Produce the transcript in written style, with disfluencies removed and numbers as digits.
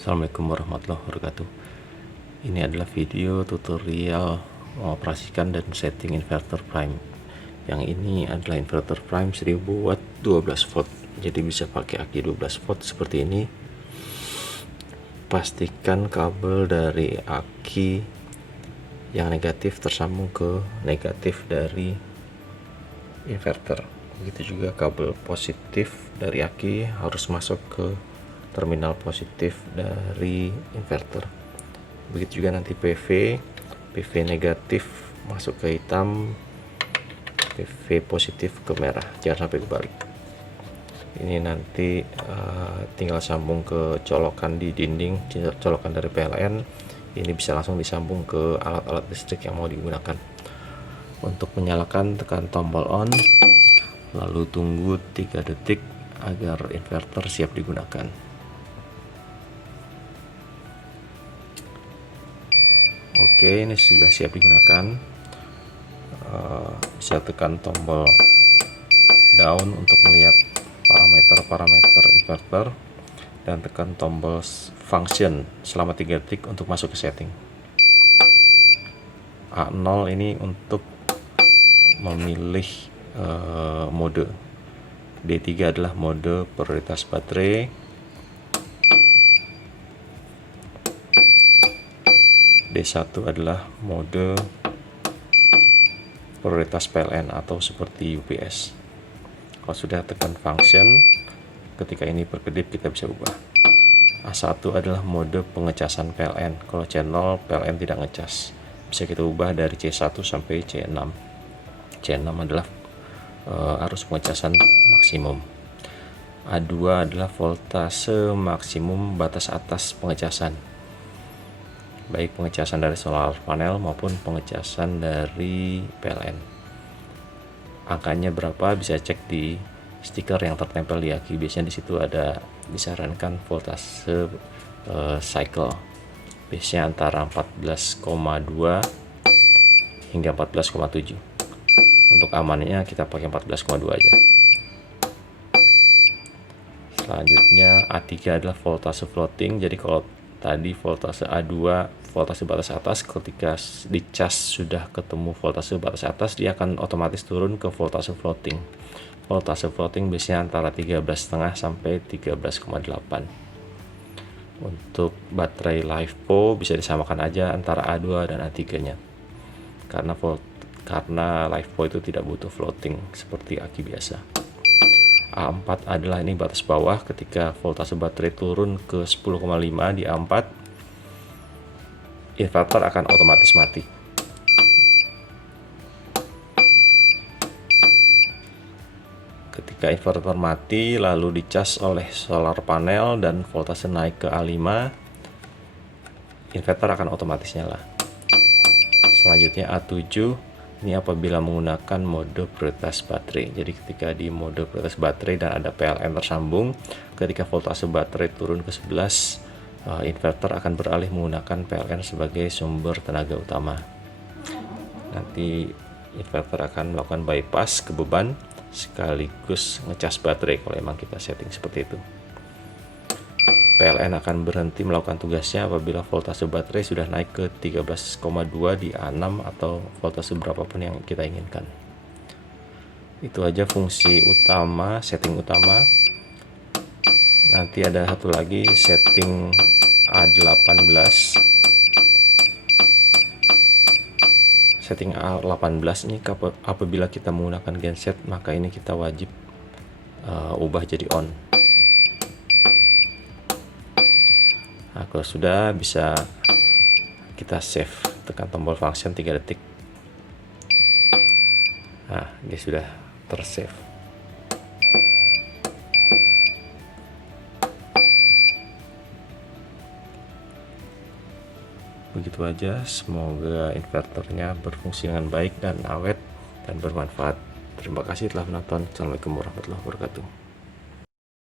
Assalamualaikum warahmatullahi wabarakatuh. Ini adalah video tutorial mengoperasikan dan setting inverter prime. Yang ini adalah inverter prime 1000 watt 12 volt. Jadi bisa pakai aki 12 volt seperti ini. Pastikan kabel dari aki yang negatif tersambung ke negatif dari inverter. Begitu juga kabel positif dari aki harus masuk ke terminal positif dari inverter. Begitu juga nanti PV negatif masuk ke hitam, PV positif ke merah, jangan sampai kebalik. Ini nanti tinggal sambung ke colokan di dinding, colokan dari PLN. Ini bisa langsung disambung ke alat-alat listrik yang mau digunakan. Untuk menyalakan, tekan tombol on, lalu tunggu 3 detik agar inverter siap digunakan. Oke, ini sudah siap digunakan. Bisa tekan tombol down untuk melihat parameter inverter dan tekan tombol function selama 3 detik untuk masuk ke setting. A0 ini untuk memilih mode. D3 adalah mode prioritas baterai. D1 adalah mode prioritas PLN atau seperti UPS. Kalau sudah tekan function, ketika ini berkedip kita bisa ubah. A1 adalah mode pengecasan PLN. Kalau channel PLN tidak ngecas, bisa kita ubah dari C1 sampai C6. C6 adalah arus pengecasan maksimum. A2 adalah voltase maksimum batas atas pengecasan, baik pengecasan dari solar panel maupun pengecasan dari PLN. Angkanya berapa bisa cek di stiker yang tertempel di aki. Biasanya di situ ada disarankan voltase cycle. Biasanya antara 14,2 hingga 14,7. Untuk amannya kita pakai 14,2 aja. Selanjutnya A3 adalah voltase floating. Jadi kalau tadi voltase A2 voltase batas atas, ketika dicas sudah ketemu voltase batas atas, dia akan otomatis turun ke voltase floating. Voltase floating biasanya antara 13,5 sampai 13,8. Untuk baterai LiFePO bisa disamakan aja antara A2 dan A3 nya, karena LiFePO itu tidak butuh floating seperti aki biasa. A4 adalah ini batas bawah, ketika voltase baterai turun ke 10,5 di A4, inverter akan otomatis mati. Ketika inverter mati lalu dicas oleh solar panel dan voltase naik ke A5, inverter akan otomatis nyala. Selanjutnya A7, ini apabila menggunakan mode prioritas baterai. Jadi ketika di mode prioritas baterai dan ada PLN tersambung, ketika voltase baterai turun ke 11, inverter akan beralih menggunakan PLN sebagai sumber tenaga utama. Nanti inverter akan melakukan bypass ke beban sekaligus ngecas baterai kalau memang kita setting seperti itu. PLN akan berhenti melakukan tugasnya apabila voltase baterai sudah naik ke 13,2 di A6 atau voltase berapapun yang kita inginkan. Itu aja fungsi utama, setting utama. Nanti ada satu lagi, setting A18. Setting A18 ini apabila kita menggunakan genset, maka ini kita wajib ubah jadi on. Nah, kalau sudah bisa kita save, tekan tombol function 3 detik. Nah, dia sudah tersave. Begitu aja, semoga inverternya berfungsi dengan baik dan awet dan bermanfaat. Terima kasih telah menonton. Assalamualaikum warahmatullahi wabarakatuh.